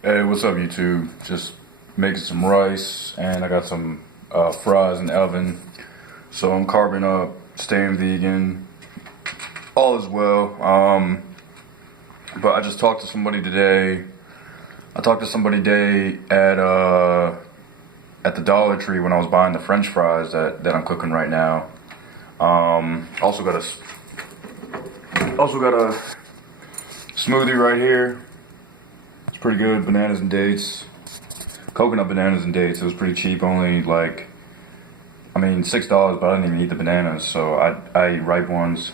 Hey, what's up, YouTube? Just making some rice, and I got some fries in the oven. So I'm carving up, staying vegan, all is well. But I just talked to somebody today. I talked to somebody today at the Dollar Tree when I was buying the French fries that I'm cooking right now. Also got a smoothie right here. It's pretty good, bananas and dates. Coconut bananas and dates. It was pretty cheap, only $6, but I didn't even eat the bananas, so I eat ripe ones.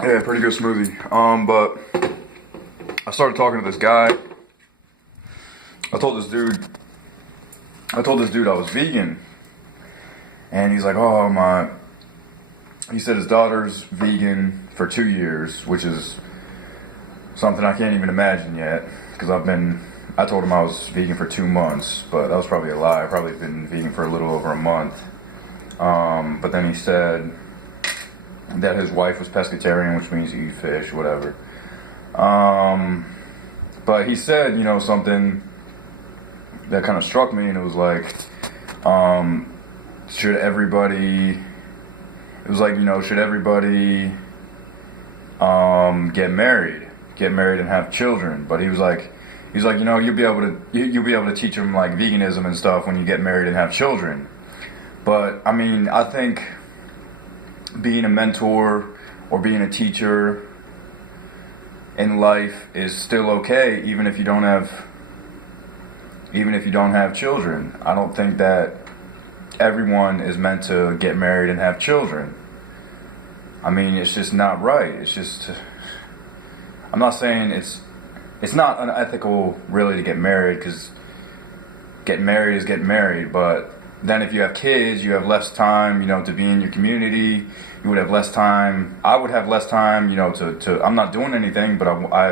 Yeah, pretty good smoothie. But I started talking to this guy. I told this dude I was vegan, and he's like, "Oh my." He said his daughter's vegan for 2 years, which is something I can't even imagine yet. Because I told him I was vegan for 2 months, but that was probably a lie. I've probably been vegan for a little over a month. But then he said that his wife was pescatarian, which means you eat fish, whatever. But he said, something that kind of struck me, and it was like, should everybody get married and have children? But he's like, you'll be able to teach them like veganism and stuff when you get married and have children. But I mean, I think being a mentor or being a teacher in life is still okay, even if you don't have children. I don't think that everyone is meant to get married and have children. I mean, it's just not right. I'm not saying it's not unethical really to get married, because get married is get married, but then if you have kids, you have less time, to be in your community. You would have less time. I would have less time, to I'm not doing anything, but I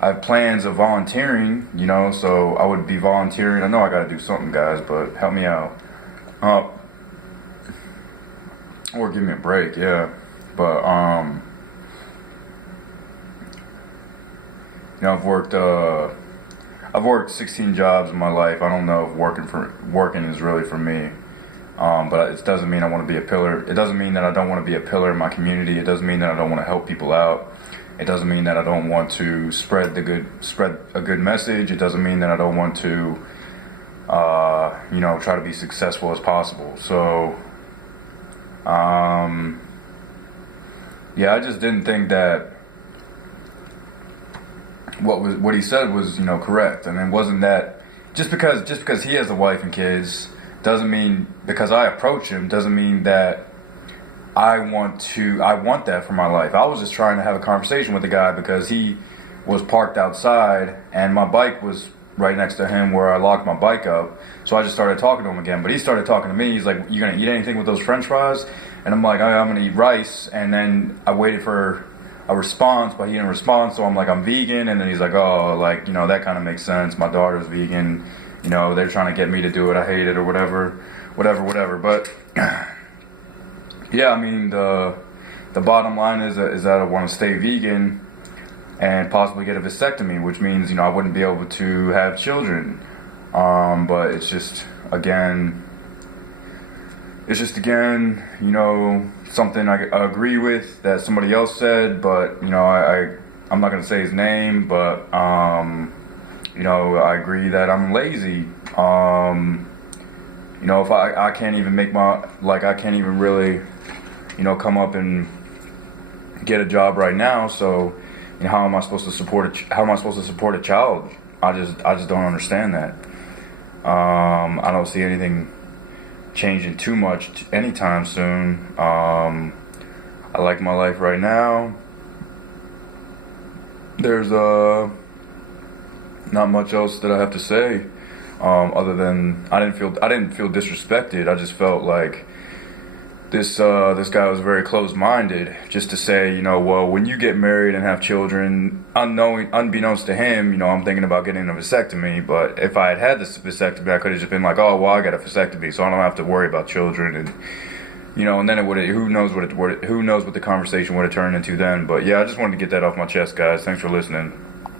have plans of volunteering, so I would be volunteering. I know I gotta do something, guys, but help me out. Or give me a break, yeah. But, I've worked 16 jobs in my life. I don't know if working is really for me. But it doesn't mean I want to be a pillar. It doesn't mean that I don't want to be a pillar in my community. It doesn't mean that I don't want to help people out. It doesn't mean that I don't want to spread a good message. It doesn't mean that I don't want to, try to be successful as possible. So, yeah, I just didn't think that what he said was, correct. And it wasn't that just because he has a wife and kids doesn't mean, because I approach him, doesn't mean that I want that for my life. I was just trying to have a conversation with the guy because he was parked outside and my bike was right next to him where I locked my bike up. So I just started talking to him again. But he started talking to me. He's like, "You gonna eat anything with those French fries?" And I'm like, "I'm gonna eat rice." And then I waited for a response, but he didn't respond. So I'm like, "I'm vegan." And then he's like, "Oh, that kind of makes sense. My daughter's vegan. They're trying to get me to do it. I hate it," or whatever. But yeah, I mean, the bottom line is that I want to stay vegan and possibly get a vasectomy, which means, I wouldn't be able to have children. But it's just again, something I agree with that somebody else said, but, I'm not going to say his name, but, I agree that I'm lazy. If I can't even I can't even really, come up and get a job right now. So, how am I supposed to support a child? I just don't understand that. I don't see anything changing too much anytime soon. I like my life right now. There's not much else that I have to say. Other than I didn't feel disrespected. I just felt like this guy was very close-minded, just to say, well, when you get married and have children, unbeknownst to him, I'm thinking about getting a vasectomy. But if I had had this vasectomy, I could have just been like, oh, well, I got a vasectomy, so I don't have to worry about children, and and then it would, who knows what the conversation would have turned into then. But yeah, I just wanted to get that off my chest, guys. Thanks for listening.